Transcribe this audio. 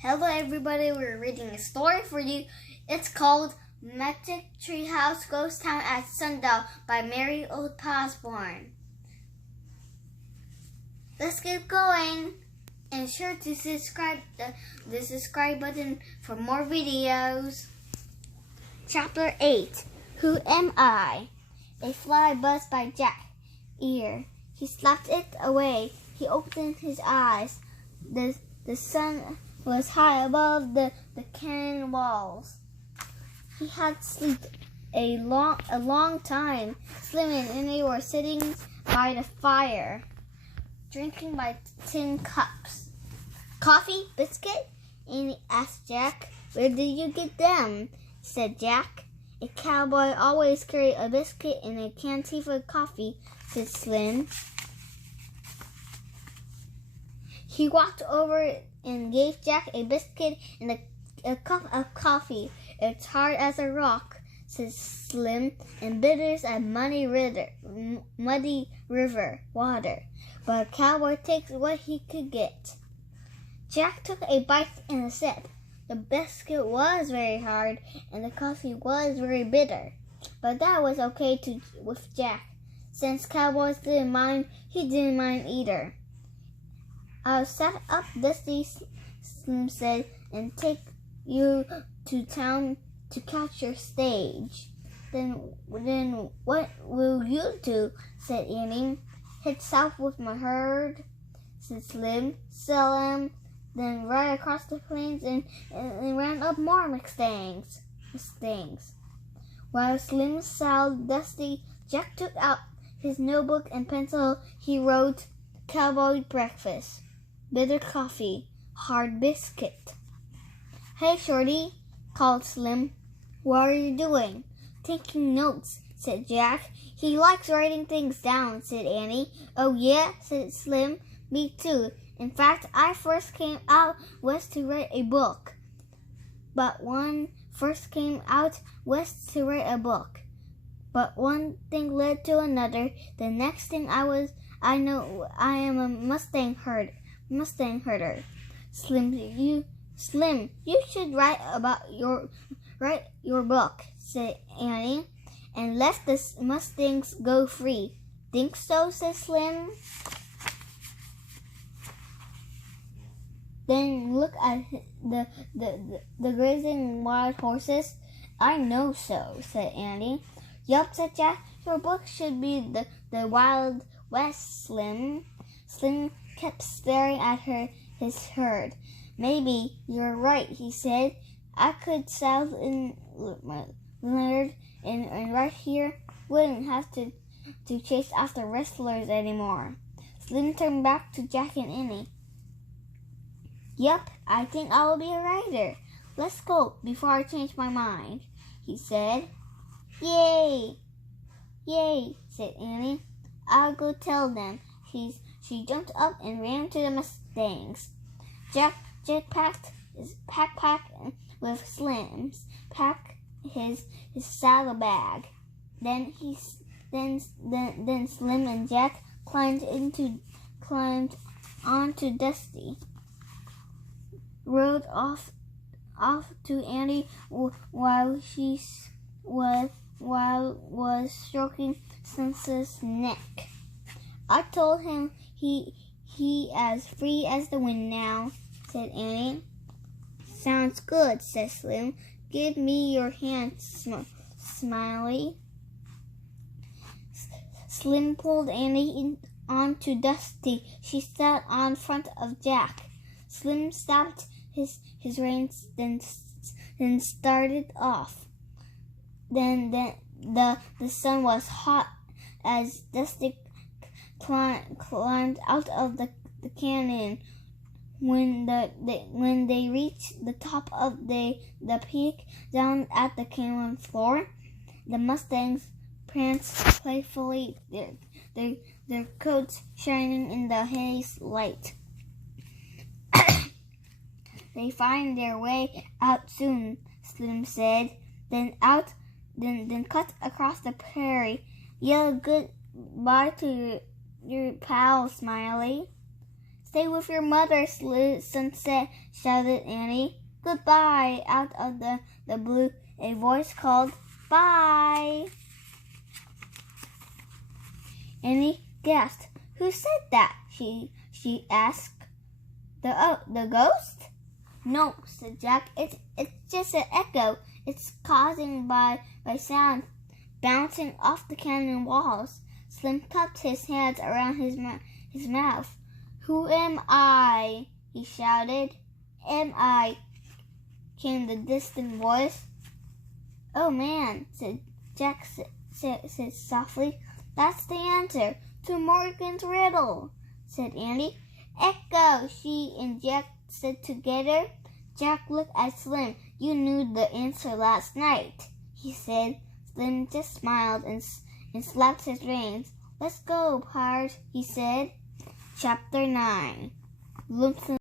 Hello everybody, we're reading a story for you. It's called Magic Treehouse Ghost Town at Sundown by Mary Osborne. Let's get going. And sure to subscribe the subscribe button for more videos. Chapter 8. Who Am I? A fly buzzed by Jack's ear. He slapped it away. He opened his eyes. The sun was high above the canyon walls. He had slept a long time. Slim and Annie were sitting by the fire, drinking by tin cups. Coffee, biscuit? Annie asked Jack. Where did you get them? Said Jack. A cowboy always carried a biscuit and a canteen for coffee, said Slim. He walked over and gave Jack a biscuit and a cup of coffee. It's hard as a rock, said Slim, and bitter as muddy river water. But a cowboy takes what he could get. Jack took a bite and a sip. The biscuit was very hard and the coffee was very bitter. But that was okay with Jack. Since cowboys didn't mind, he didn't mind either. I'll set up Dusty, Slim said, and take you to town to catch your stage. Then what will you do? Said Annie. Head south with my herd, said Slim. Sell them, then ride across the plains and round up more Mustangs. While Slim saddled Dusty, Jack took out his notebook and pencil. He wrote, "Cowboy breakfast, bitter coffee, hard biscuit." "Hey, Shorty," called Slim. "What are you doing?" "Taking notes," said Jack. "He likes writing things down," said Annie. "Oh, yeah," said Slim. "Me too. In fact, I first came out west to write a book." But one thing led to another. The next thing I know I am a Mustang herder. Slim, you should write your book," said Annie, "and let the Mustangs go free." "Think so?" said Slim. "Then look at the grazing wild horses." "I know so," said Annie. "Yup," said Jack. "Your book should be the Wild West, Slim." Slim kept staring at his herd. "Maybe you're right," he said. "I could saddle in Leonard and right here wouldn't have to chase after wrestlers anymore." Slim turned back to Jack and Annie. "Yup, I think I will be a writer. Let's go before I change my mind," he said. "Yay! Yay!" said Annie. "I'll go tell them." She jumped up and ran to the Mustangs. Jack packed his backpack with Slim's his saddlebag. Then Slim and Jack climbed onto Dusty. Rode off to Annie while she was stroking Slim's neck. "I told him he as free as the wind now," said Annie. "Sounds good," said Slim. "Give me your hand, Smiley." Slim pulled Annie onto Dusty. She sat on front of Jack. Slim stopped his reins, then started off. Then the sun was hot as Dusty climbed out of the canyon. When they reached the top of the peak down at the canyon floor, the Mustangs pranced playfully, their coats shining in the haze light. "They find their way out soon," Slim said. Then cut across the prairie. "Yell goodbye to your pal, Smiley." Stay with your mother, Sunset, shouted Annie. Goodbye. Out of the blue, a voice called, Bye. Annie gasped. Who said that? She asked. The ghost? No, said Jack. It's just an echo. It's caused by sound bouncing off the canyon walls. Slim cupped his hands around his mouth. Who am I? He shouted. Am I? Came the distant voice. Oh man, said Jack said softly. That's the answer to Morgan's riddle, said Andy. Echo, she and Jack said together. Jack looked at Slim. You knew the answer last night, he said. Slim just smiled and slapped his reins. Let's go, Pard, he said. Chapter 9.